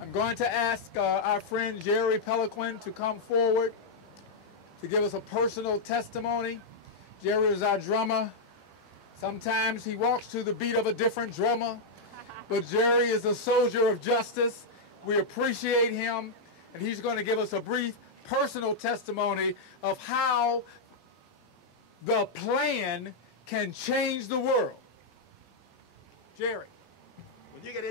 I'm going to ask our friend Jerry Peloquin to come forward to give us a personal testimony. Jerry is our drummer. Sometimes he walks to the beat of a different drummer, but Jerry is a soldier of justice. We appreciate him, and he's going to give us a brief personal testimony of how the plan can change the world. Jerry. When you get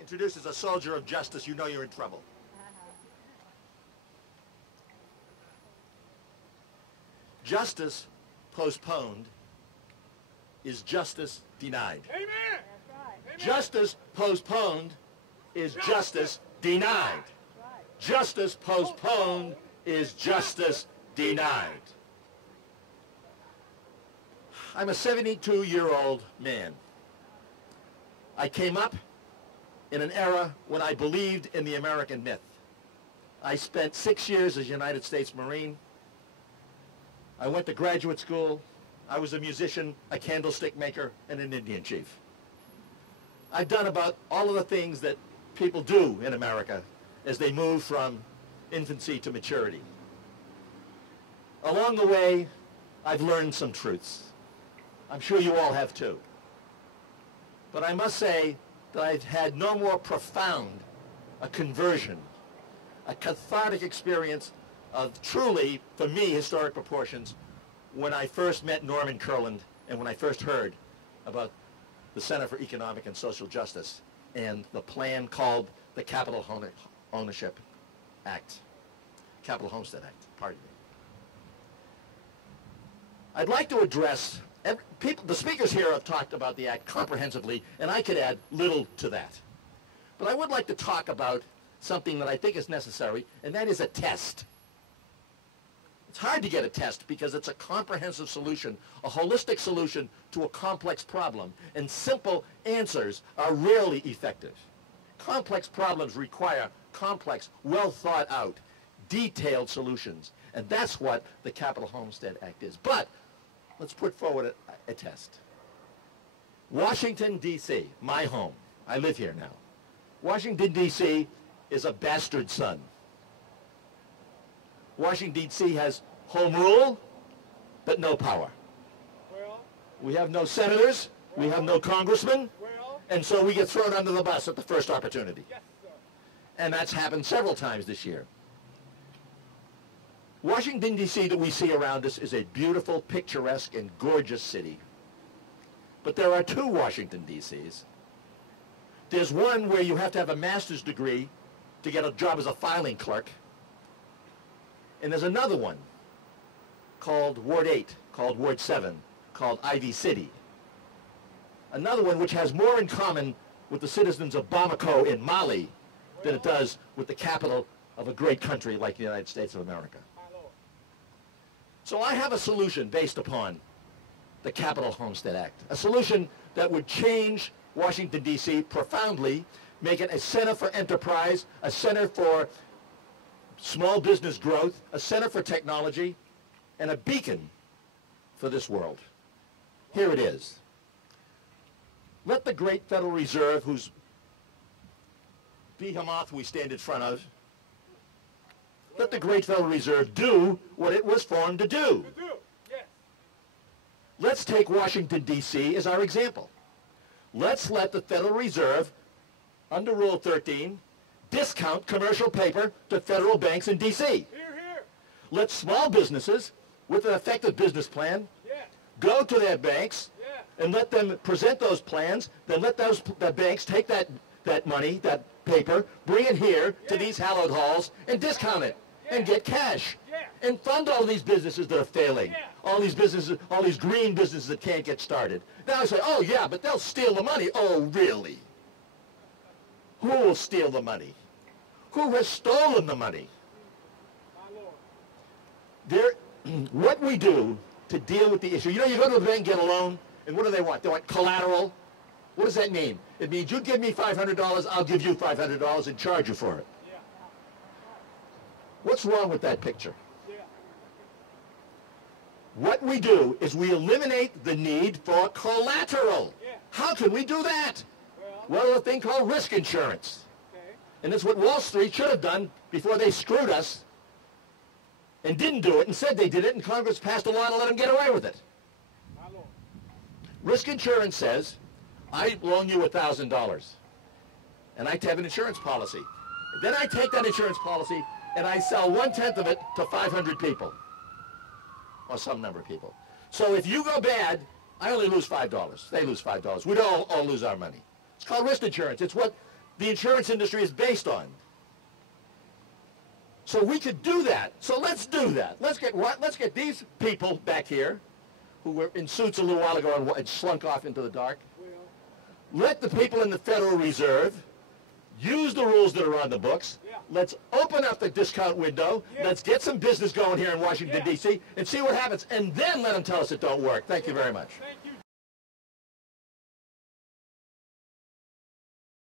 introduced as a soldier of justice, you know you're in trouble. Justice postponed is justice denied. Amen. That's right. Justice postponed is justice denied. Justice postponed is justice denied. I'm a 72-year-old man. I came up in an era when I believed in the American myth. I spent 6 years as a United States Marine. I went to graduate school. I was a musician, a candlestick maker, and an Indian chief. I've done about all of the things that people do in America as they move from infancy to maturity. Along the way, I've learned some truths. I'm sure you all have too. But I must say that I've had no more profound a conversion, a cathartic experience of truly, for me, historic proportions when I first met Norman Kurland and when I first heard about the Center for Economic and Social Justice and the plan called the Capital Ownership Act, Capital Homestead Act, pardon me. I'd like to address, the speakers here have talked about the act comprehensively, and I could add little to that. But I would like to talk about something that I think is necessary, and that is a test. It's hard to get a test because it's a comprehensive solution, a holistic solution to a complex problem, and simple answers are rarely effective. Complex problems require complex, well thought out, detailed solutions, and that's what the Capital Homestead Act is. But let's put forward a test. Washington, D.C., my home. I live here now. Washington, D.C. is a bastard son. Washington, D.C. has home rule, but no power. Well, we have no senators, we have no congressmen, well, and so we get thrown under the bus at the first opportunity. yes, sir. And that's happened several times this year. Washington, D.C. that we see around us is a beautiful, picturesque, and gorgeous city. But there are two Washington, D.C.s. There's one where you have to have a master's degree to get a job as a filing clerk. And there's another one called Ward 8, called Ward 7, called Ivy City. Another one which has more in common with the citizens of Bamako in Mali than it does with the capital of a great country like the United States of America. So I have a solution based upon the Capital Homestead Act, a solution that would change Washington, D.C. profoundly, make it a center for enterprise, a center for small business growth, a center for technology, and a beacon for this world. Here it is. Let the great Federal Reserve, whose behemoth we stand in front of, let the great Federal Reserve do what it was formed to do. Yes. Let's take Washington, D.C. as our example. Let's let the Federal Reserve, under Rule 13, discount commercial paper to federal banks in D.C. Here, here. Let small businesses with an effective business plan Yeah. go to their banks Yeah. and let them present those plans, then let the banks take that money, that paper, bring it here to these hallowed halls and discount it and get cash and fund all these businesses that are failing, all these businesses, all these green businesses that can't get started. Now I say, oh yeah, but they'll steal the money. Oh really? Who will steal the money? Who has stolen the money? What we do to deal with the issue, you know, you go to a bank and get a loan, and what do they want? They want collateral. What does that mean? It means you give me $500, I'll give you $500 and charge you for it. Yeah. What's wrong with that picture? Yeah. What we do is we eliminate the need for collateral. Yeah. How can we do that? Well, a thing called risk insurance. And that's what Wall Street should have done before they screwed us and didn't do it and said they did it, and Congress passed a law to let them get away with it. Risk insurance says, I loan you $1,000, and I have an insurance policy. Then I take that insurance policy and I sell 1/10 of it to 500 people, or some number of people. So if you go bad, I only lose $5. They lose $5. We don't all lose our money. It's called risk insurance. It's what the insurance industry is based on. So we could do that. So let's do that. Let's get these people back here, who were in suits a little while ago and slunk off into the dark. Let the people in the Federal Reserve use the rules that are on the books. Yeah. Let's open up the discount window. Yeah. Let's get some business going here in Washington, Yeah. D.C., and see what happens. And then let them tell us it don't work. Thank you very much. Thank you.